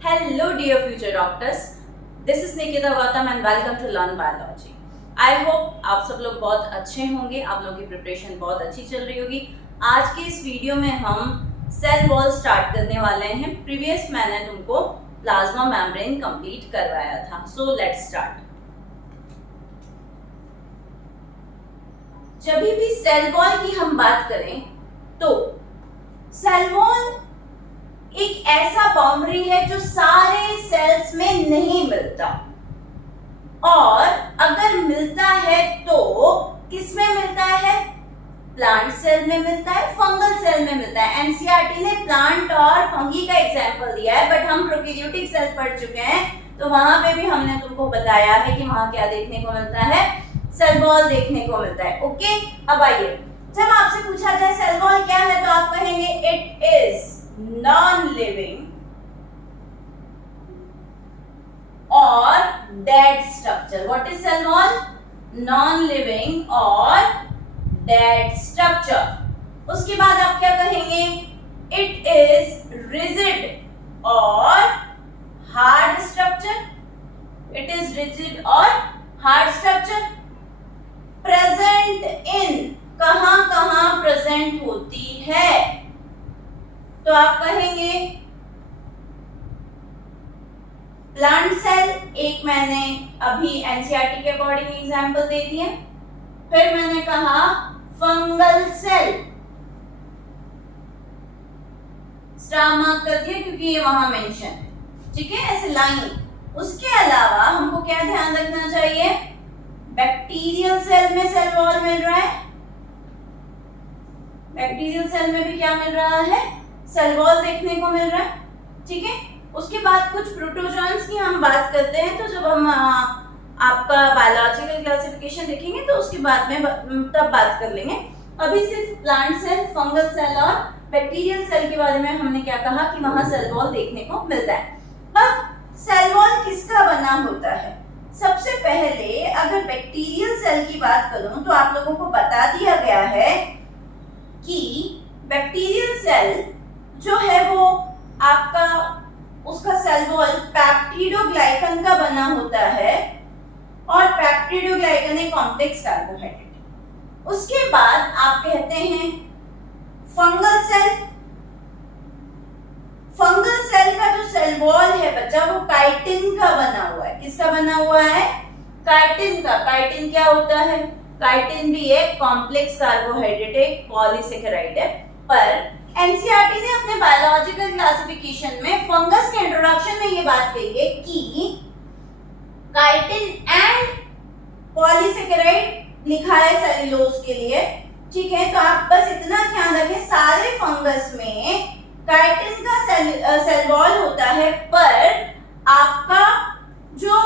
Hello dear future doctors, this is Nikita Gautam and welcome to Learn Biology. I hope आप सब लोग बहुत अच्छे होंगे, आप लोगों की प्रिपरेशन बहुत अच्छी चल रही होगी। आज के इस वीडियो में हम सेल वॉल स्टार्ट करने वाले हैं। प्रीवियस मैंने तुमको प्लाज्मा मेम्ब्रेन कंप्लीट करवाया था। So let's start. जब भी सेल वॉल की हम बात करें तो सेल वॉल एक ऐसा बाउंड्री है जो सारे सेल्स में नहीं मिलता, और अगर मिलता है तो किसमें मिलता है? प्लांट सेल में मिलता है, फंगल सेल में मिलता है। एनसीईआरटी ने प्लांट और फंगी का एग्जांपल दिया है, बट हम प्रोकैरियोटिक सेल पढ़ चुके हैं तो वहां पे भी हमने तुमको बताया है कि वहां क्या देखने को मिलता है? सेल वॉल देखने को मिलता है। ओके, अब आइए, जब आपसे पूछा जाए सेल वॉल क्या है तो आप कहेंगे it is non-living or dead structure. What is cell wall? Non-living or dead structure. उसके बाद आप क्या कहेंगे? It is rigid or hard structure. It is rigid or hard structure. Present in कहाँ present होती है? तो आप कहेंगे प्लांट सेल, एक मैंने अभी एनसीईआरटी के अकॉर्डिंग एग्जांपल दे दिए। फिर मैंने कहा फंगल सेल, स्टार मार्क कर दिया क्योंकि ये वहां मेंशन है, ठीक है, ऐसे लाइन। उसके अलावा हमको क्या ध्यान रखना चाहिए? बैक्टीरियल सेल में सेल वॉल मिल रहा है, बैक्टीरियल सेल में भी क्या मिल रहा है? सेल वॉल देखने को मिल रहा है, ठीक है। उसके बाद कुछ प्रोटोजोन्स की हम बात करते हैं, तो जब हम आपका बायोलॉजिकल क्लासिफिकेशन देखेंगे तो उसके बाद में तब बात कर लेंगे। अभी सिर्फ प्लांट सेल, फंगल सेल और बैक्टीरियल सेल के बारे में हमने क्या कहा कि वहां सेल वॉल देखने को मिलता है। अब सेल वॉल किसका बना होता है? सबसे पहले अगर बैक्टीरियल सेल की बात करूं तो आप लोगों को बता दिया गया है कि बैक्टीरियल सेल जो है वो आपका उसका सेल वॉल पेप्टिडोग्लाइकन का बना होता है, और पेप्टिडोग्लाइकन एक कॉम्प्लेक्स कार्बोहाइड्रेट है। उसके बाद आप कहते हैं फंगल सेल। फंगल सेल का जो सेल वॉल है बच्चा वो काइटिन का बना हुआ है। किसका बना हुआ है? काइटिन का। काइटिन क्या होता है? काइटिन भी एक कॉम्प्लेक्स कार्बोहाइड्रेट है, पॉलीसेकेराइड है। पर एनसीईआरटी ने अपने बायोलॉजिकल क्लासिफिकेशन में फंगस के इंट्रोडक्शन में ये बात कही है कि काइटिन एंड पॉलीसेकेराइड लिखा है सेल्यूलोज के लिए, ठीक है। तो आप बस इतना ध्यान रखें, सारे फंगस में काइटिन का सेल वॉल होता है, पर आपका जो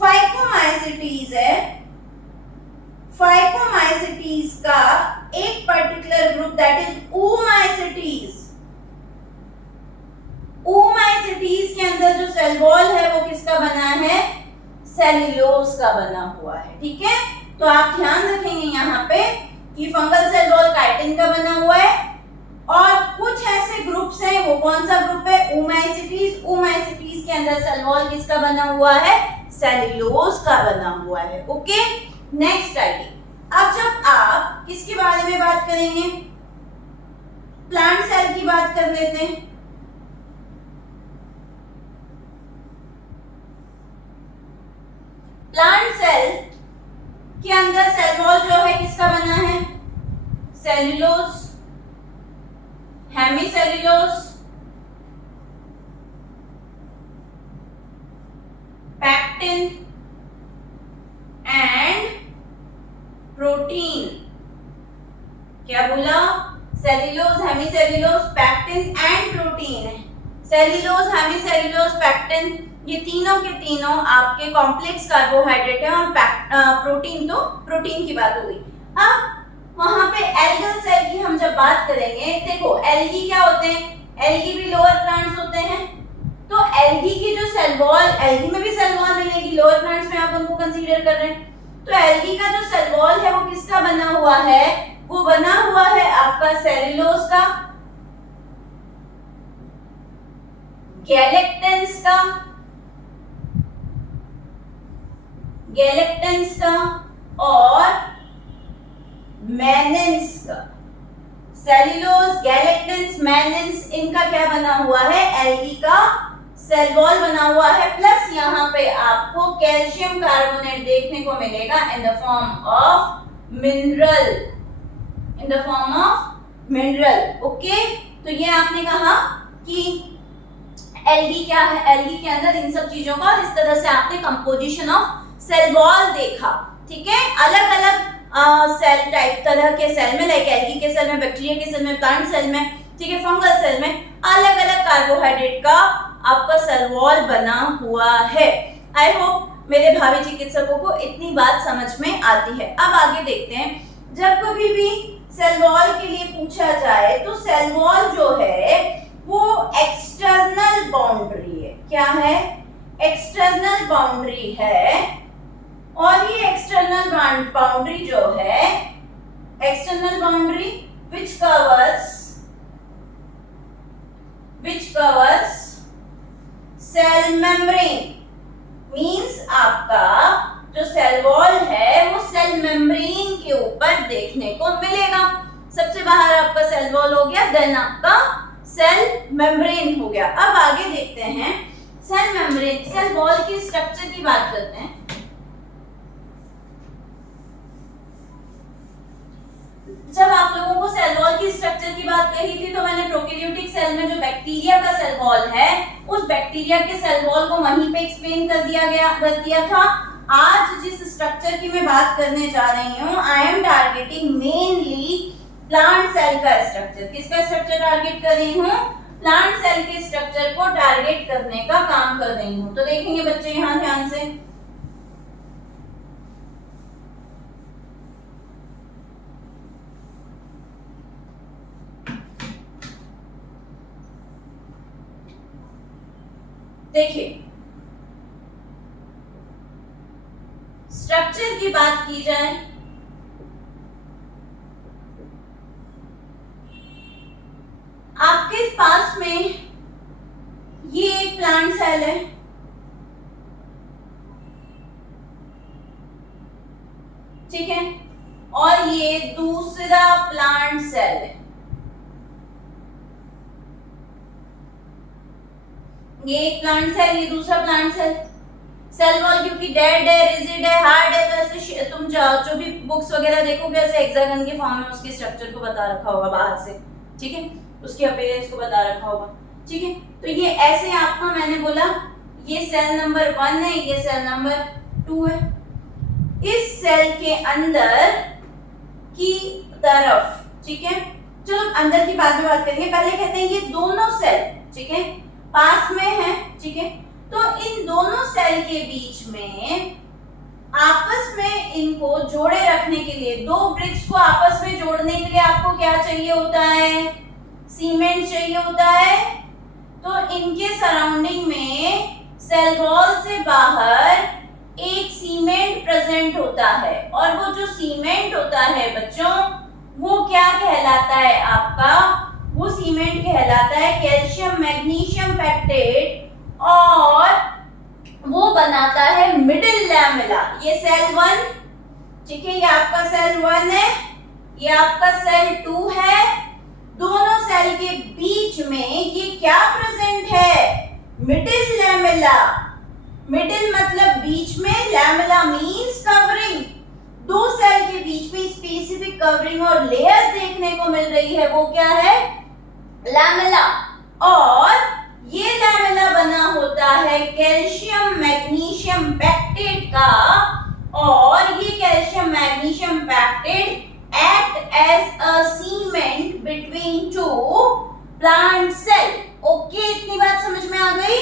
फाइकोमाइसिटीज है, फाइकोमाइसिटीज का एक particular group that is oomacetes, oomacetes के अंदर जो सेल वॉल है वो किसका बना है? सेल्यूलोज का बना हुआ है, ठीक है। तो आप ध्यान रखेंगे यहाँ पे कि फंगल सेल वॉल काइटिन का बना हुआ है, और कुछ ऐसे ग्रुप्स हैं, वो कौन सा ग्रुप है? oomacetes। oomacetes के अंदर सेल वॉल किसका बना हुआ है? सेल्यूलोज का बना हुआ है। ओके, नेक्स्ट आइए। अब जब आप किसके बारे में बात करेंगे? प्लांट सेल की बात कर लेते हैं। प्लांट सेल के अंदर सेल वॉल जो है किसका बना है? Cellulose, hemicellulose, pectin and protein. क्या बोला? Cellulose, hemicellulose, pectin and protein. Cellulose, hemicellulose, pectin, ये तीनों के तीनों आपके कॉम्प्लेक्स कार्बोहाइड्रेट है, और प्रोटीन तो प्रोटीन की बात हो गई। अब वहां पे एल्गल सेल की हम जब बात करेंगे, देखो एल्गी क्या होते हैं? एल्गी भी लोअर प्लांट्स होते हैं, तो एल्गी की जो सेल वॉल, एल्गी में भी सेल वॉल मिलेगी, लोअर प्लांट्स में आप उनको कंसीडर कर रहे हैं। तो एल्गी का जो सेल वॉल है वो किसका बना हुआ है? वो बना हुआ है आपका सेल्यूलोज का, गैलेक्टेंस का और मैनेंस का। सेल्यूलोज, गैलेक्टेंस, मैनेंस, इनका क्या बना हुआ है? एल्गी का सेल वॉल बना हुआ है। प्लस यहाँ पे आपको कैल्शियम कार्बोनेट देखने को मिलेगा in the form of mineral. Okay, तो ये आपने कहा कि एल्गी क्या है, एल्गी के अंदर इन सब चीजों का, इस तरह से आपने कंपोजिशन ऑफ सेल वॉल देखा। ठीक है, अलग अलग सेल टाइप, तरह के सेल में, लाइक एल्गी के सेल में, बैक्टीरिया के सेल में, प्लांट सेल में, ठीक है, फंगल सेल में अलग अलग कार्बोहाइड्रेट का आपका सेल वॉल बना हुआ है। आई होप मेरे भावी चिकित्सकों को इतनी बात समझ में आती है। अब आगे देखते हैं, जब कभी भी सेल वॉल के लिए पूछा जाए तो सेल वॉल जो है वो एक्सटर्नल बाउंड्री है। क्या है? एक्सटर्नल बाउंड्री है। और ये एक्सटर्नल बाउंड्री जो है, external boundary which covers cell membrane, means आपका जो सेल वॉल है वो सेल मेम्ब्रेन के ऊपर देखने को मिलेगा। सबसे बाहर आपका सेल वॉल हो गया, देन आपका सेल मेम्ब्रेन हो गया। अब आगे देखते हैं सेल मेम्ब्रेन, सेल वॉल की स्ट्रक्चर की बात करते हैं। जब आप लोगों को सेल वॉल की स्ट्रक्चर की बात कही थी तो मैंने प्रोकैरियोटिक सेल में जो बैक्टीरिया का सेल वॉल है, उस बैक्टीरिया के सेल वॉल को वहीं पे एक्सप्लेन कर दिया था। आज जिस स्ट्रक्चर की मैं बात करने जा रही हूँ, I am targeting mainly plant cell का स्ट्रक्चर। किसका स्ट्रक्चर टारगेट कर रही हूँ? प्लांट सेल के स्ट्रक्चर को टारगेट करने का काम कर रही हूँ। तो देखेंगे बच्चे यहाँ ध्यान से, देखिए स्ट्रक्चर की बात की जाए, आपके पास में ये एक प्लांट सेल है, ठीक है, और ये दूसरा प्लांट सेल है। ये एक प्लांट सेल, ये दूसरा प्लांट सेल। सेल वॉल क्योंकि डेड है, रिजिड है, हार्ड है, वैसे तुम जो भी बुक्स वगैरह देखोगे ऐसे हेक्सागन के फॉर्म में उसके स्ट्रक्चर को बता रखा होगा बाहर से, ठीक है, उसके अपीयरेंस को बता रखा होगा, ठीक है। तो ये ऐसे आपका, मैंने बोला ये सेल नंबर 1 है, ये सेल नंबर 2 है। इस सेल के अंदर की तरफ, ठीक है, चलो अंदर की बाद में बात करेंगे, पहले कहते हैं ये दोनों सेल, ठीक है, पास में है, ठीक है। तो इन दोनों सेल के बीच में आपस में इनको जोड़े रखने के लिए, दो ब्रिक्स को आपस में जोड़ने के लिए आपको क्या चाहिए होता है? सीमेंट चाहिए होता है। तो इनके सराउंडिंग में सेल वॉल से बाहर एक सीमेंट प्रेजेंट होता है, और वो जो सीमेंट होता है बच्चों, वो क्या कहलाता है आपका? वो सीमेंट कहलाता है कैल्शियम मैग्नीशियम पैक्टेट, और वो बनाता है मिडिल लैमेला। ये सेल 1, ठीक है, ये आपका सेल 1 है, ये आपका सेल 2 है। दोनों सेल के बीच में ये क्या प्रेजेंट है? Middle lamella. मिडिल मतलब बीच में, लैमेला मींस कवरिंग। दो सेल के बीच में स्पेसिफिक कवरिंग और लेयर देखने को मिल रही है, वो क्या है? लैमेला। और ये लैमेला बना होता है कैल्शियम मैग्नीशियम पैक्टेट का, और ये calcium magnesium pectate act as a cement between two plant cell. Okay, इतनी बात समझ में आ गई,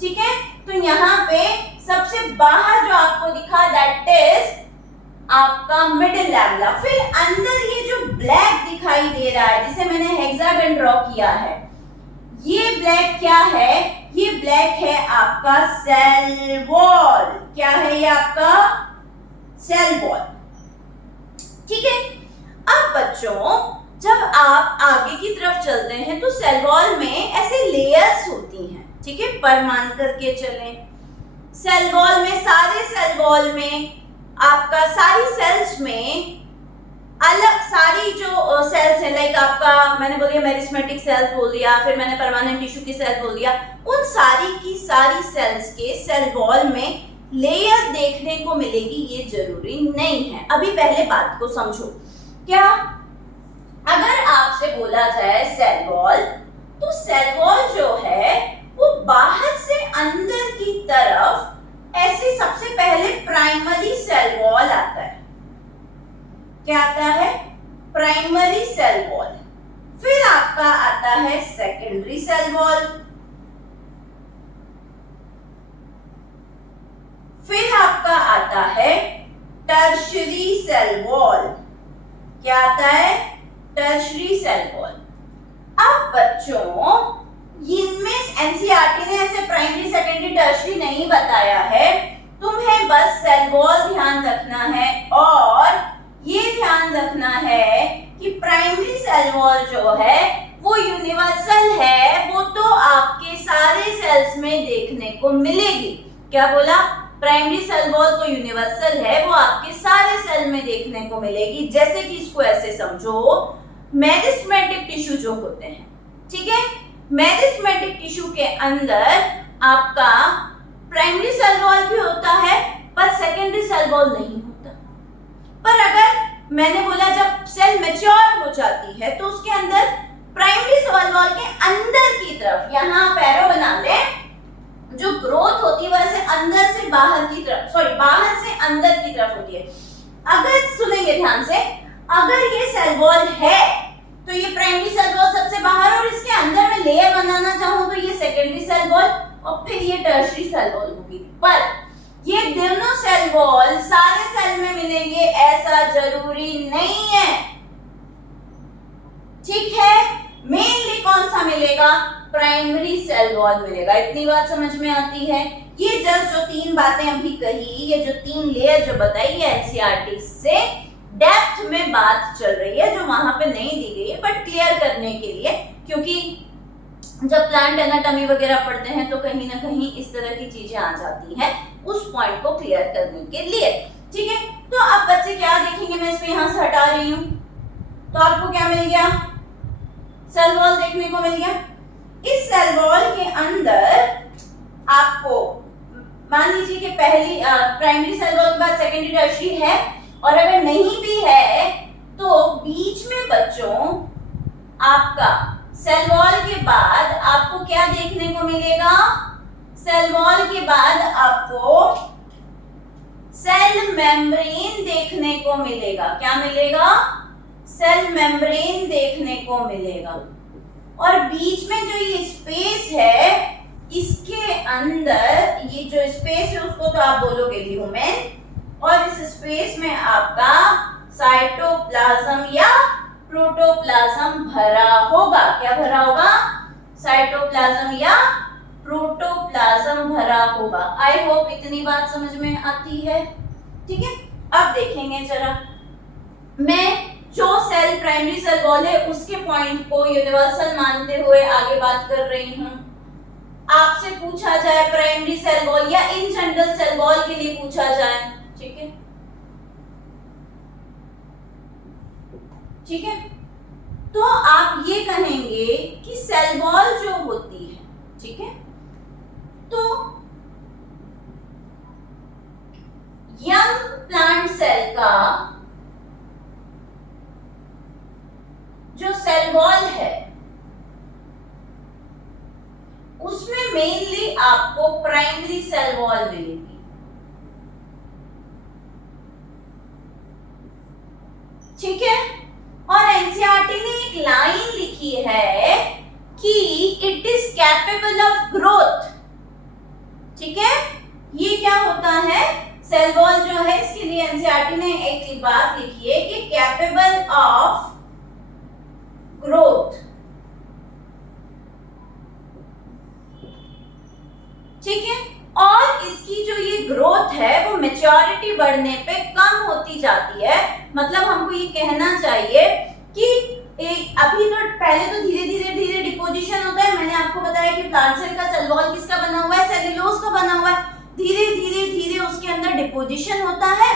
ठीक है। तो यहाँ पे सबसे बाहर जो आपको दिखा, दैट इज आपका मिडिल लैमेला। फिर अंदर ये जो ब्लैक दिखाई दे रहा है, जिसे मैंने हेक्सागन ड्रॉ किया है, ये ब्लैक क्या है? ये ब्लैक है आपका सेल वॉल। क्या है ये आपका? सेल वॉल, ठीक है। अब बच्चों जब आप आगे की तरफ चलते हैं तो सेल वॉल में ऐसे लेयर्स होती हैं, ठीक है, पर मान करके चलें। सेल वॉल में, सारे सेल वॉल में आपका सारी सेल्स में अलग सारी जो सेल्स है, लाइक आपका मैंने बोल दिया मेरिस्मेटिक सेल्स बोल दिया, फिर मैंने परमानेंट टिश्यू की सेल बोल दिया, उन सारी की सारी सेल्स के सेल वॉल में लेयर देखने को मिलेगी ये जरूरी नहीं है। अभी पहले बात को समझो। क्या अगर आपसे बोला जाए सेल वॉल, तो सेल वॉल जो है वो बाहर से अंदर की तरफ ऐसे सबसे पहले प्राइमरी सेल वॉल आता है। क्या आता है? Primary cell wall. फिर आपका आता है सेकेंडरी सेल वॉल, फिर आपका आता है टर्शियरी सेल वॉल। क्या आता है? Tertiary cell wall. अब बच्चों, इनमें एनसीईआरटी ने ऐसे प्राइमरी सेकेंडरी टर्शियरी नहीं बताया है, तुम्हें बस सेल वॉल ध्यान रखना है और ये ध्यान रखना है कि प्राइमरी सेल वॉल जो है वो यूनिवर्सल है, वो तो आपके सारे सेल्स में देखने को मिलेगी। क्या बोला? प्राइमरी सेल वॉल तो यूनिवर्सल है, वो आपके सारे सेल में देखने को मिलेगी। जैसे कि इसको ऐसे समझो, मेरिस्मेटिक टिश्यू जो होते हैं, ठीक है, मेरिस्मेटिक टिश्यू के अंदर आपका प्राइमरी सेल वॉल भी होता है पर सेकेंडरी सेल वॉल नहीं होता। पर अगर मैंने बोला जब सेल मैच्योर हो जाती है तो उसके अंदर प्राइमरी सेल वॉल के अंदर की तरफ, यहाँ पैरो बना ले, जो ग्रोथ होती है वैसे अंदर से बाहर की तरफ, सॉरी बाहर से अंदर की तरफ होती है। अगर सुनेंगे ध्यान से, अगर ये सेल वॉल है तो ये प्राइमरी सेल वॉल सबसे बाहर, और इसके अंदर में लेयर बनाना चाहूं तो ये सेकेंडरी सेल वॉल और फिर ये टर्शियरी सेल वॉल होगी। पर ये दोनों सेल वॉल सारे सेल में मिलेंगे ऐसा जरूरी नहीं है, ठीक है। मेनली कौन सा मिलेगा? प्राइमरी सेल वॉल मिलेगा। इतनी बात समझ में आती है? ये जस्ट जो तीन बातें अभी कही, ये जो तीन लेयर जो बताई है एनसीईआरटी से डेप्थ में बात चल रही है, जो वहां पे नहीं दी गई है, बट क्लियर करने के लिए, क्योंकि जब प्लांट एनाटॉमी वगैरह पढ़ते हैं तो कहीं ना कहीं इस तरह की चीजें आ जाती हैं, उस पॉइंट को क्लियर करने के लिए, ठीक है। तो अब बच्चे क्या देखेंगे, मैं इसको यहाँ से हटा रही हूँ, तो आपको क्या मिल गया? सेल वॉल देखने को मिल गया। इस सेल वॉल के अंदर आपको मान लीजिए कि पहली प्राइमरी सेल वॉल के बाद सेकेंडरी टर्शियरी है, और अगर नहीं भी है तो बीच में बच्चों आपका सेल वॉल के बाद आपको क्या देखने को मिलेगा? सेल वॉल के बाद आपको सेल मेम्ब्रेन देखने को मिलेगा। क्या मिलेगा? सेल मेम्ब्रेन देखने को मिलेगा। और बीच में जो ये स्पेस है, इसके अंदर ये जो स्पेस है उसको तो आप बोलोगे ल्यूमेन, और इस स्पेस में आपका साइटोप्लाज्म या प्रोटोप्लाज्म भरा होगा। क्या भरा होगा? साइटोप्लाज्म या प्रोटोप्लाज्म भरा होगा। आई होप इतनी बात समझ में आती है, ठीक है। अब देखेंगे जरा, मैं जो सेल प्राइमरी सेल वॉल है उसके पॉइंट को यूनिवर्सल मानते हुए आगे बात कर रही हूँ। आपसे पूछा जाए प्राइमरी सेल वॉल या इन जनरल सेल वॉल के लिए पूछा जाए, ठीक है, ठीक है, तो आप ये कहेंगे कि सेल वॉल जो होती है, ठीक है, तो यंग प्लांट सेल का जो सेल वॉल है उसमें मेनली आपको प्राइमरी सेल वॉल मिलेगी, ठीक है। और एनसीईआरटी ने एक लाइन लिखी है कि it is capable of growth, ठीक है। ये क्या होता है? सेल वॉल जो है इसके लिए एनसीईआरटी ने एक बात लिखी है कि कैपेबल ऑफ ग्रोथ, ठीक है। और इसकी जो ये ग्रोथ है वो मैच्योरिटी बढ़ने पे कम होती जाती है। मतलब हमको ये कहना चाहिए कि अभी तो पहले तो धीरे धीरे डिपोजिशन होता है, मैंने आपको बताया कि प्लांट सेल का सेल वॉल किसका बना हुआ है, सेल्यूलोज का बना हुआ है। धीरे धीरे धीरे उसके अंदर डिपोजिशन होता है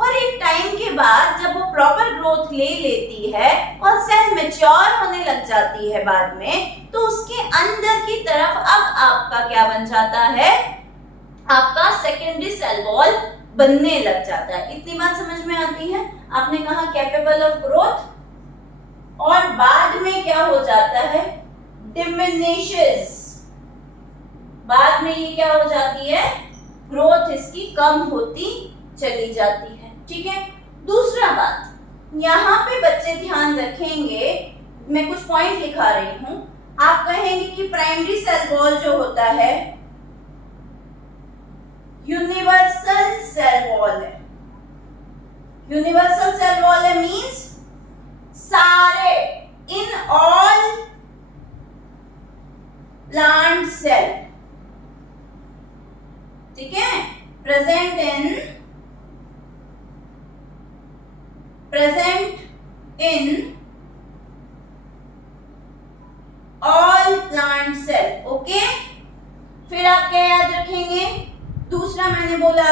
और एक टाइम के बाद जब वो प्रॉपर ग्रोथ ले लेती है और सेल मैच्योर होने लग जाती है बाद में, तो उसके अंदर की तरफ अब आपका क्या बन जाता है, आपका सेकेंडरी सेल वॉल बनने लग जाता है। इतनी बात समझ में आती है। आपने कहा कैपेबल ऑफ ग्रोथ, और बाद में क्या हो जाता है, डिमिनिशेस। बाद में ये क्या हो जाती है, ग्रोथ इसकी कम होती चली जाती है। ठीक है। दूसरा बात, यहाँ पे बच्चे ध्यान रखेंगे, मैं कुछ पॉइंट लिखा रही हूं। आप कहेंगे कि प्राइमरी सेल वॉल जो होता है यूनिवर्सल सेल वॉल है। यूनिवर्सल सेल वॉल है मींस सारे, इन ऑल प्लांट सेल, ठीक है, present in all plant cell. Okay, फिर आप क्या याद रखेंगे, दूसरा मैंने बोला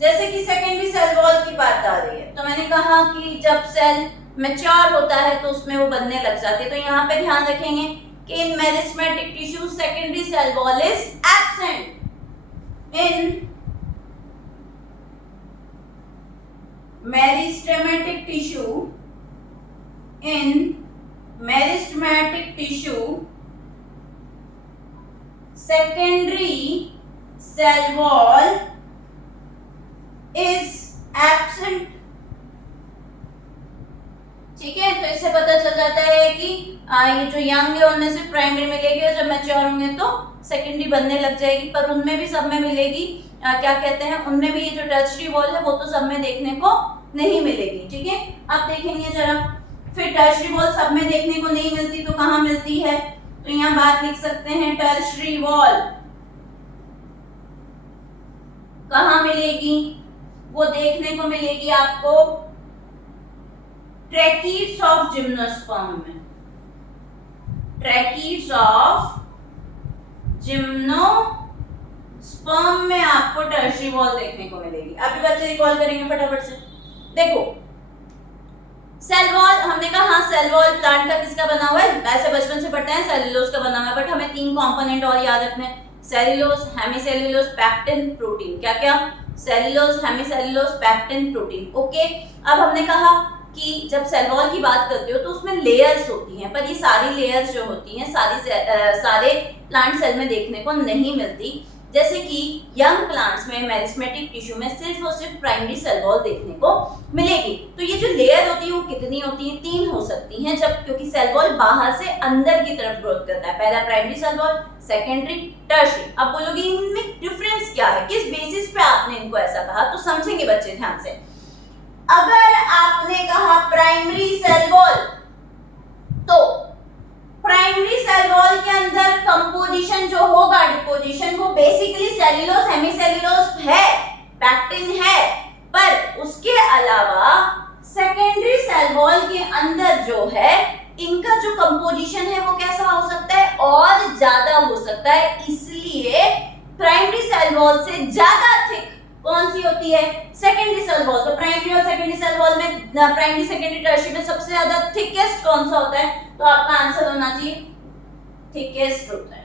जैसे कि सेकेंडरी सेल वॉल की बात आ रही है, तो मैंने कहा कि जब सेल मैच्योर होता है तो उसमें वो बनने लग जाती है। तो यहाँ पे ध्यान रखेंगे कि in meristematic tissue secondary cell wall is absent. In meristematic tissue secondary cell wall is absent. ठीक है, तो इससे पता चल जाता है कि ये जो यंग है उनमें से प्राइमरी मिलेगी और जब मैच्योर होंगे तो सेकेंडरी बनने लग जाएगी, पर उनमें भी सब में मिलेगी क्या कहते हैं, उनमें भी ये जो टर्शियरी वॉल है वो तो सब में देखने को नहीं मिलेगी। ठीक है, अब देखेंगे जरा, फिर टर्शियरी वॉल सब में देखने को नहीं मिलती तो कहाँ मिलती है, तो यहाँ बात लिख सकते हैं, टर्शियरी वॉल कहाँ मिलेगी, वो देखने को मिलेगी आपको ट्रैकीड्स ऑफ जिम्नोस्पर्म में। ट्रैकीड्स ऑफ जिम्नोस्पर्म में आपको टर्शियरी वॉल देखने को मिलेगी। अभी बच्चे रिकॉल करेंगे फटाफट से। देखो, सेल वॉल हमने कहा, हाँ सेल वॉल प्लांट का किसका बना हुआ है, ऐसे बचपन से पढ़ते हैं सेल्यूलोज का बना हुआ है, बट हमें 3 कंपोनेंट और याद रखने हैं, सेल्यूलोज, हेमीसेल्यूलोज, पैक्टिन, प्रोटीन। क्या क्या, cellulose, hemicellulose, pectin, protein. Okay, अब हमने कहा कि जब सेल वॉल की बात करते हो तो उसमें लेयर्स होती हैं, पर ये सारी लेयर्स जो होती हैं सारे प्लांट सेल में देखने को नहीं मिलती। जैसे कि यंग प्लांट्स में मेरिस्टेमेटिक टिश्यू में सिर्फ और सिर्फ प्राइमरी सेल वॉल देखने को मिलेगी। तो ये जो लेयर होती है वो कितनी होती है, 3 हो सकती हैं, जब क्योंकि सेल वॉल बाहर से अंदर की तरफ ग्रोथ करता है। पहला primary cell wall, secondary, tertiary. अब बोलोगे इनमें डिफरेंस क्या है, किस बेसिस पे आपने इनको ऐसा कहा, तो समझेंगे बच्चे ध्यान से। अगर आपने कहा प्राइमरी सेल वॉल, तो प्राइमरी सेल वॉल के अंदर कंपोजिशन जो होगा, डिपोजिशन, वो बेसिकली सेल्यूलोज, हेमीसेल्यूलोज है, पैक्टिन है, पर उसके अलावा सेकेंडरी सेल वॉल के अंदर जो है इनका जो कंपोजिशन है वो कैसा हो सकता है, और ज्यादा हो सकता है। इसलिए प्राइमरी सेल वॉल से ज्यादा थिक कौन सी होती है, सेकेंडरी सेल वॉल। तो प्राइमरी और सेकेंडरी सेल वॉल में, प्राइमरी, सेकेंडरी, टर्शियरी में सबसे ज्यादा थिकेस्ट कौन सा होता है, तो आपका आंसर होना चाहिए थिकेस्ट होता है।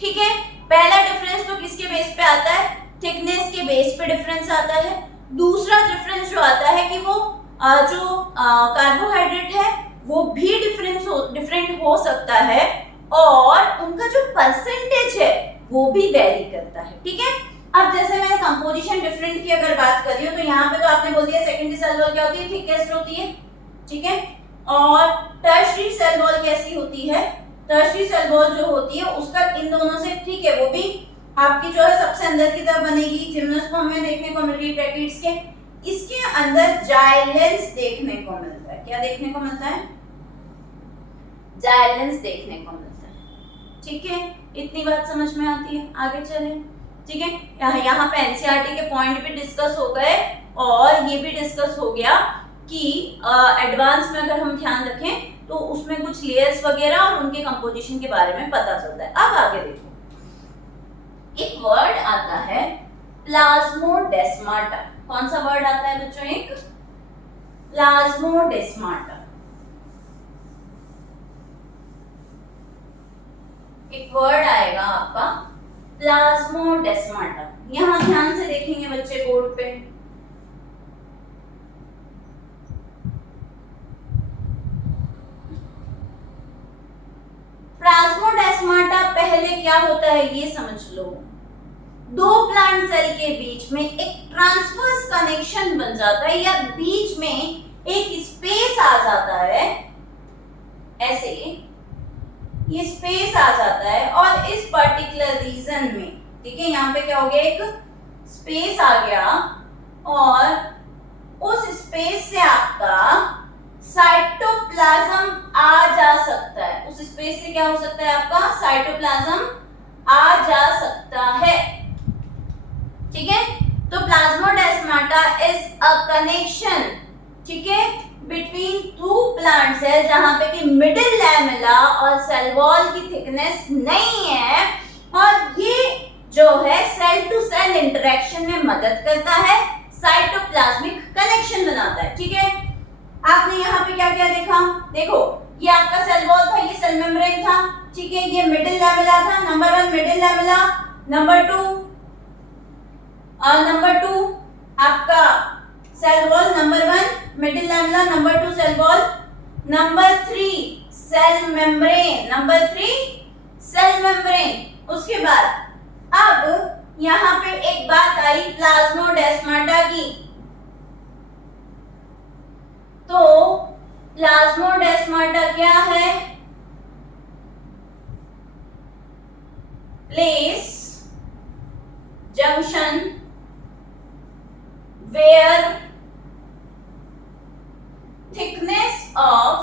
ठीक है, पहला डिफरेंस तो किसके बेस पे आता है, थिकनेस के बेस पे डिफरेंस आता है। दूसरा डिफरेंस जो आता है कि वो जो कार्बोहाइड्रेट है वो भी डिफरेंट हो सकता है, और उनका जो परसेंटेज है वो भी वेरी करता है। ठीक है, अब जैसे मैंने कंपोजिशन डिफरेंट की अगर बात कर रही हूँ, तो यहाँ पे तो आपने बोल दिया सेकेंडरी सेल वॉल क्या होती है, थिकेस्ट होती है। ठीक है, और टर्शियरी सेल वॉल कैसी होती है, टर्शियरी सेल वॉल जो होती है उसका इन दोनों से, ठीक है, वो भी आपकी जो है सबसे अंदर की तरफ बनेगी, जिम्नोस्पर्म में देखने को मिल रही है ट्रैकीड्स के। इसके अंदर जाइलेंस देखने को मिलता है। क्या देखने को मिलता है, जाइलेंस देखने को मिलता है। ठीक है, इतनी बात समझ में आती है, आगे चलें। ठीक है। यहाँ पे एनसीईआरटी के पॉइंट भी डिस्कस हो गए और ये भी डिस्कस हो गया कि एडवांस में अगर हम ध्यान रखें तो उसमें कुछ लेयर्स वगैरह और उनके कंपोजिशन के बारे में पता चलता है। अब आगे देखो, एक वर्ड आता है प्लाज्मोडेस्माटा। कौन सा वर्ड आता है बच्चों? एक प्लाज्मोडेस्माटा। एक वर्ड आएगा आपका प्लाज्मोडेस्माटा। यहां ध्यान से देखेंगे बच्चे बोर्ड पे। प्लाज्मोडेस्माटा पहले क्या होता है ये समझ लो। दो प्लांट सेल के बीच में एक ट्रांसवर्स कनेक्शन बन जाता है या बीच में एक स्पेस आ जाता है, ऐसे ये स्पेस आ जाता है और इस पर्टिकुलर रीजन में, ठीक है, यहाँ पे क्या हो गया, एक स्पेस आ गया और उस स्पेस से आपका साइटोप्लाज्म आ जा सकता है। उस स्पेस से क्या हो सकता है? आपका साइटोप्लाज्म आ जा सकता है, ठीक है। तो प्लाज्मोडेस्माटा इज अ कनेक्शन, ठीक है, बिटवीन टू प्लांट सेल जहां पे कि मिडिल लैमेला और सेल वॉल की थिकनेस नहीं है और ये जो है सेल टू सेल इंटरेक्शन में मदद करता है, साइटोप्लाज्मिक कनेक्शन बनाता है, ठीक है। आपने यहाँ पे क्या क्या देखा? देखो, ये आपका सेल वॉल था, ये सेल मेम्ब्रेन था, ठीक है, ये मिडिल लैमेला था, नंबर 1 मिडिल लैमेला, नंबर 2 आपका cell wall, number 1 middle lamella, number 2 cell wall, number 3 cell membrane, number 3 cell membrane. उसके बाद अब यहाँ पे एक बात आई प्लाज्मोडेस्माटा की। तो प्लाज्मोडेस्माटा क्या है? Place junction where thickness of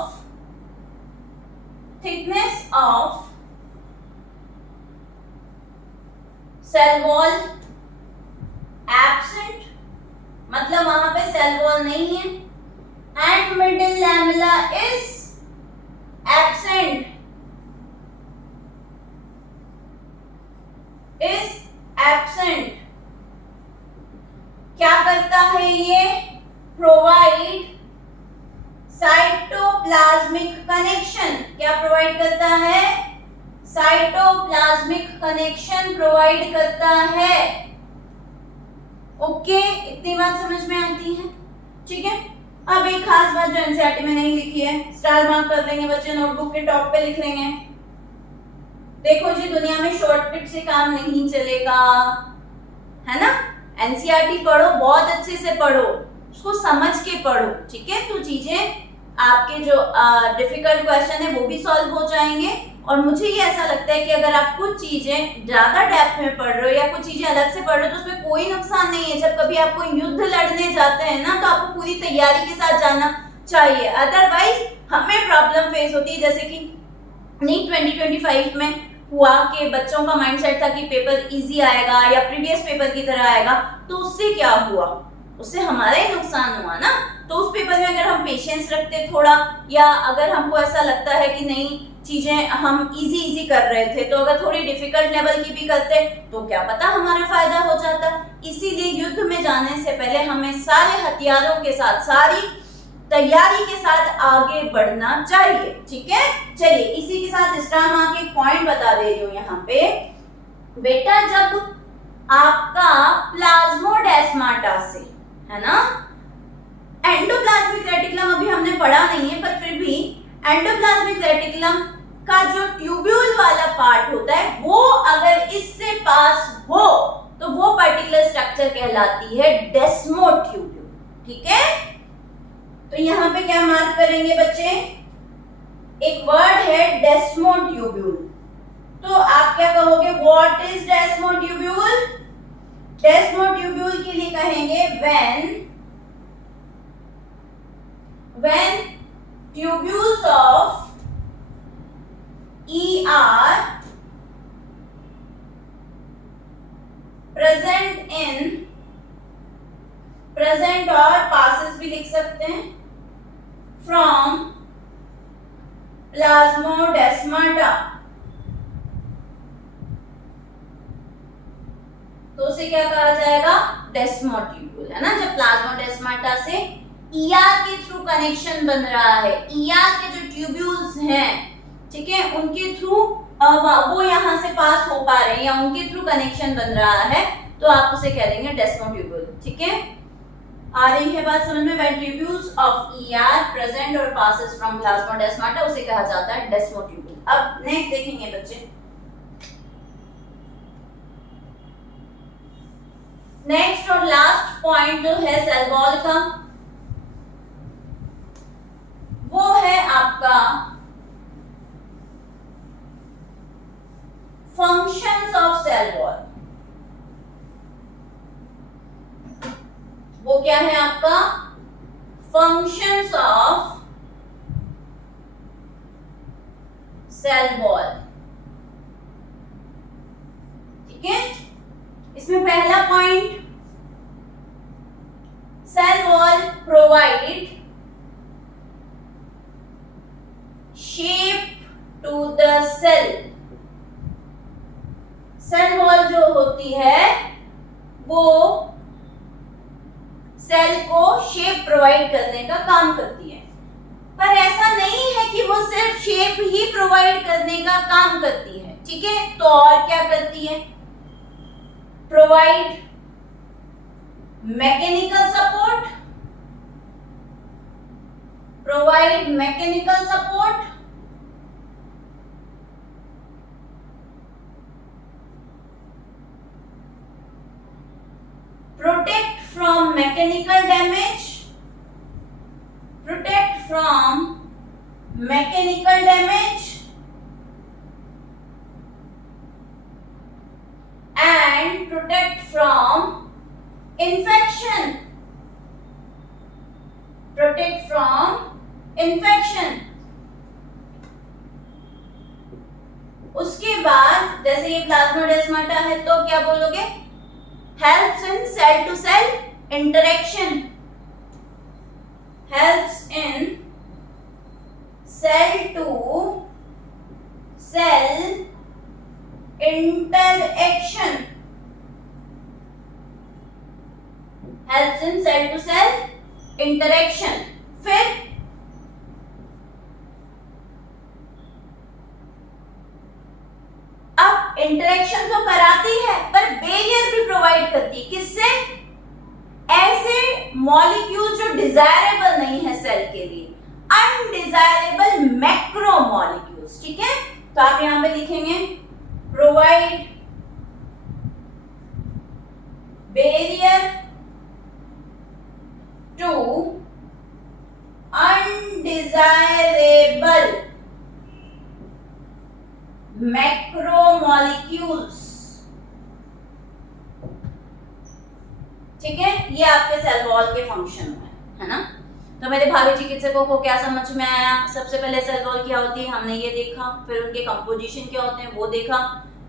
cell wall absent, मतलब वहां पे सेल वॉल नहीं है, and middle lamella is absent, क्या करता है ये? Provide cytoplasmic connection. क्या प्रोवाइड करता है? साइटोप्लाज्मिक कनेक्शन प्रोवाइड करता है। ओके, इतनी बात समझ में आती है, ठीक है। अब एक खास बात जो एनसीईआरटी में नहीं लिखी है, स्टार मार्क कर देंगे बच्चे, नोटबुक के टॉप पे लिख लेंगे। देखो जी, दुनिया में शॉर्टकट से काम नहीं चलेगा, है ना। एनसीईआरटी पढ़ो, बहुत अच्छे से पढ़ो, उसको समझ के पढ़ो, ठीक है। तो चीजें आपके जो डिफिकल्ट क्वेश्चन है वो भी सॉल्व हो जाएंगे। और मुझे ये ऐसा लगता है कि अगर आप कुछ चीजें ज्यादा डेप्थ में पढ़ रहे हो या कुछ चीजें अलग से पढ़ रहे हो तो उसमें कोई नुकसान नहीं है। जब कभी आप कोई युद्ध लड़ने जाते हैं ना, तो आपको पूरी तैयारी के साथ जाना चाहिए, अदरवाइज हमें प्रॉब्लम फेस होती है। जैसे कि नीट 2025 में हुआ कि बच्चों का माइंडसेट था कि पेपर इजी आएगा या प्रीवियस पेपर की तरह आएगा, तो उससे क्या हुआ? उससे हमारा ही नुकसान हुआ ना। तो उस पेपर में अगर हम पेशेंस रखते थोड़ा, या अगर हमको ऐसा लगता है कि नहीं चीजें हम इजी कर रहे थे, तो अगर थोड़ी डिफिकल्ट लेवल की भी करते तो क्या पता हमारा फायदा हो जाता। इसीलिए युद्ध में जाने से पहले हमें सारे हथियारों के साथ, सारी तैयारी के साथ आगे बढ़ना चाहिए, ठीक है। चलिए, इसी के साथ स्टार मार्क एक पॉइंट बता दे रही हूँ यहाँ पे। बेटा, जब आपका प्लाज्मोडेस्माटा से, है ना, एंडोप्लाज्मिक रेटिकुलम अभी हमने पढ़ा नहीं है, पर फिर भी एंडोप्लाज्मिक रेटिकुलम का जो ट्यूब्यूल वाला पार्ट होता है वो अगर इससे पास हो तो वो पर्टिकुलर स्ट्रक्चर कहलाती है डेस्मोट्यूब्यूल, ठीक है। तो यहाँ पे क्या मार्क करेंगे बच्चे? एक वर्ड है डेस्मोट्यूब्यूल। तो आप क्या कहोगे? What is डेस्मोट्यूब्यूल? डेस्मोट्यूब्यूल के लिए कहेंगे when tubules of ER present और पासेस भी लिख सकते हैं फ्रॉम प्लाज्मोडेस्माटा, तो उसे क्या कहा जाएगा, डेस्मोट्यूब्यूल, है ना। जब प्लाज्मोडेस्माटा से ईआर के थ्रू कनेक्शन बन रहा है, ईआर के जो ट्यूब्यूल्स हैं, ठीक है, उनके थ्रू वो यहाँ से पास हो पा रहे हैं या उनके थ्रू कनेक्शन बन रहा है, तो आप उसे कह देंगे डेस्मोट्यूब्यूल, ठीक है। आ रही है बात समझ में? When tubules of ER present और पासेस फ्रॉम प्लाज्मोडेस्माटा, उसे कहा जाता है डेस्मोट्यूब्यूल। अब नेक्स्ट देखेंगे बच्चे, नेक्स्ट और लास्ट पॉइंट जो है सेल वॉल का, वो है आपका फंक्शंस ऑफ सेल वॉल। वो क्या है आपका, फंक्शंस ऑफ सेल वॉल, ठीक है। इसमें पहला point, cell wall provide shape to the cell. Cell wall जो होती है वो सेल को शेप प्रोवाइड करने का काम करती है, पर ऐसा नहीं है कि वो सिर्फ शेप ही प्रोवाइड करने का काम करती है, ठीक है। तो और क्या करती है, provide mechanical support, provide mechanical support, protect from mechanical damage, protect from mechanical damage and protect from infection, protect from infection। उसके बाद जैसे ये प्लाज्मोडेस्माटा है तो क्या बोलोगे, helps in cell to cell interaction, helps in cell to cell interaction, helps in cell to cell interaction। फिर अब इंटरेक्शन तो कराती है पर बैरियर भी प्रोवाइड करती है, किससे, ऐसे मॉलिक्यूल्स जो डिजायरेबल नहीं है सेल के लिए, अनडिजायरेबल मैक्रो मॉलिक्यूल्स, ठीक है। तो आप यहां पे लिखेंगे provide barrier to undesirable macromolecules, ठीक है। ये आपके सेल वॉल के फंक्शन है ना। तो मेरे भावी चिकित्सकों को क्या समझ में आया, सबसे पहले सेल वॉल क्या होती है हमने ये देखा, फिर उनके कंपोजिशन क्या होते हैं वो देखा,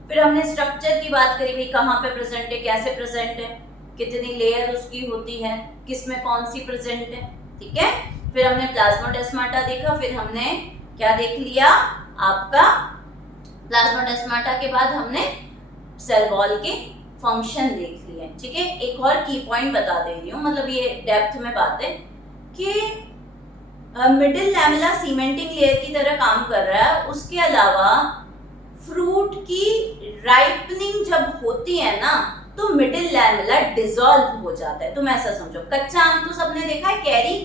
फिर हमने स्ट्रक्चर की बात करी, भाई कहाँ पे प्रेजेंट है, कैसे प्रेजेंट है, कितनी लेयर उसकी होती है, किसमें कौन सी प्रेजेंट है, ठीक है। फिर हमने प्लाज्मोडेस्माटा देखा, फिर हमने क्या देख लिया, आपका प्लाज्मोडेस्माटा के बाद हमने सेल वॉल के फंक्शन देख लिए, ठीक है। एक और की पॉइंट बता दे रही हूँ, मतलब ये डेप्थ में बात है कि मिडिल लैमेला सीमेंटिंग लेयर की तरह काम कर रहा है। उसके अलावा फ्रूट की राइपनिंग जब होती है ना तो मिडिल लैमेला डिसॉल्व हो जाता है। तुम ऐसा समझो, कच्चा आम तो सबने देखा है, कैरी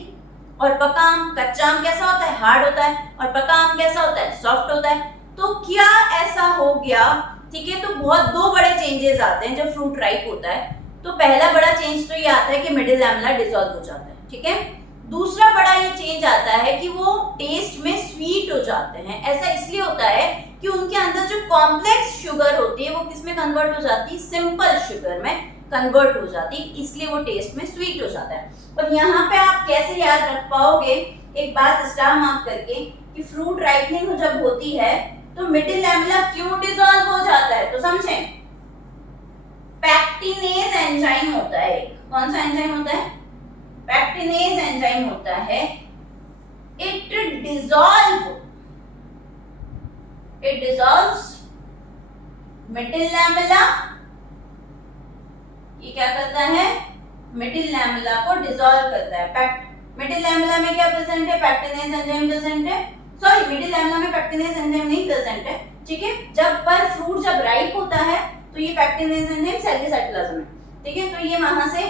और पका आम। कच्चा आम कैसा होता है, हार्ड होता है, और पका आम कैसा होता है, सॉफ्ट होता है। तो क्या ऐसा हो गया, ठीक है। तो बहुत दो बड़े चेंजेस आते हैं जब फ्रूट राइप होता है। तो पहला बड़ा चेंज तो ये आता है कि मिडिल लैमेला डिसॉल्व हो जाता है, ठीक है। दूसरा बड़ा ये चेंज आता है कि वो टेस्ट में स्वीट हो जाते हैं। ऐसा इसलिए होता है कि उनके अंदर जो कॉम्प्लेक्स शुगर होती है वो किस में कन्वर्ट हो जाती है, सिंपल शुगर में कन्वर्ट हो जाती है, इसलिए वो टेस्ट में स्वीट हो जाता है। और यहाँ पे आप कैसे याद रख पाओगे, एक बात स्टार मार्क करके, कि फ्रूट राइपनिंग जब होती है तो मिडिल लैमेला क्यों डिसॉल्व हो जाता है, तो समझें। पैक्टिनेज एंजाइम होता है। कौन सा एंजाइम होता है? पैक्टिनेज एंजाइम होता है। It dissolves middle lamella. ये क्या करता है? मिडिल लैमेला को डिसॉल्व करता है। मिडिल लैमेला में क्या प्रेजेंट है? पैक्टिनेज एंजाइम प्रेजेंट है। सॉरी, मिडिल लैमेला में पैक्टिनेज एंजाइम नहीं प्रेजेंट है, ठीक है। फ्रूट जब राइप होता है तो ये पैक्टिनेज एंजाइम सेल के साइटोप्लाज्म में, ठीक है, तो ये वहां से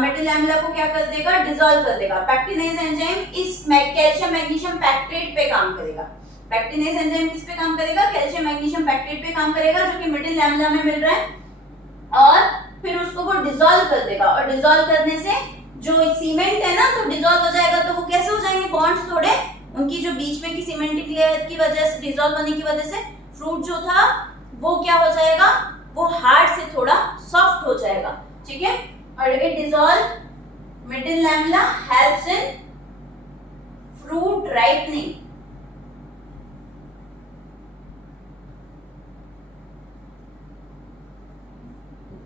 मिडिल लैमेला को क्या कर देगा? डिसॉल्व कर देगा। पैक्टिनेज एंजाइम इस कैल्शियम मैग्नीशियम पैक्टेट पे काम करेगा। पैक्टिनेज एंजाइम किस पे काम करेगा? कैल्शियम मैग्नीशियम पैक्टेट पे काम करेगा, जो कि मिडिल लैमेला में मिल रहा है, और फिर उसको वो डिसॉल्व कर देगा। और डिसॉल्व करने से जो सीमेंट है ना, तो डिसॉल्व हो जाएगा। तो वो कैसे हो जाएंगे? बॉन्ड्स थोड़े उनकी जो बीच में की सीमेंटिक लेयर की वजह से, डिसॉल्व होने की वजह से फ्रूट जो था वो क्या हो जाएगा? वो हार्ड से थोड़ा सॉफ्ट हो जाएगा, ठीक है। और it dissolve middle lamella helps in fruit ripening.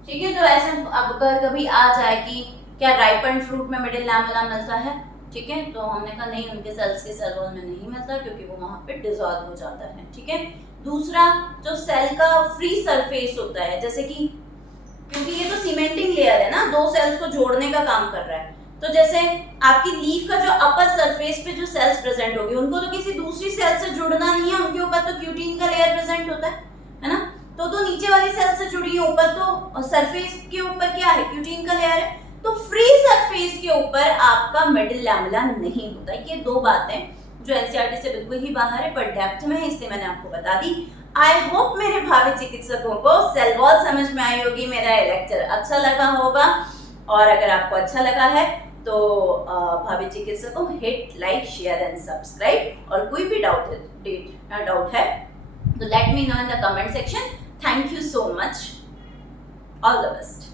ठीक है, तो ऐसे अब अगर कभी आ जाए कि क्या राइपन फ्रूट में मिडिल लैमेला मिलता है, ठीक है, तो हमने कहा नहीं, उनके सेल्स के सेल वॉल में नहीं मिलता, क्योंकि वो वहां पे डिसॉल्व हो जाता है, ठीक है। दूसरा, जो सेल का फ्री सरफेस होता है, जैसे कि क्योंकि ये तो सीमेंटिंग लेयर है ना, दो सेल्स को जोड़ने का काम कर रहा है, तो जैसे आपकी लीफ का जो अपर सरफेस पे जो सेल्स प्रेजेंट होगी, उनको तो किसी दूसरी सेल से जुड़ना नहीं है, उनके ऊपर तो क्यूटीन का लेयर प्रेजेंट होता है ना, तो नीचे वाली सेल से जुड़ी है, ऊपर तो सरफेस के ऊपर क्या है? क्यूटीन का लेयर है। तो फ्री सरफेस के ऊपर आपका मिडिल लैमेला नहीं होता। ये दो बातें जो एनसीईआरटी से बिल्कुल ही बाहर है, पर डेप्थ में है, इसलिए मैंने आपको बता दी। आई होप मेरे भावी चिकित्सकों को सेल वॉल समझ में आई होगी, मेरा लेक्चर अच्छा लगा होगा, और अगर आपको अच्छा लगा है तो भावी चिकित्सकों hit like share and subscribe, और कोई भी डाउट है तो let me know in the comment section. Thank you so much, all the best.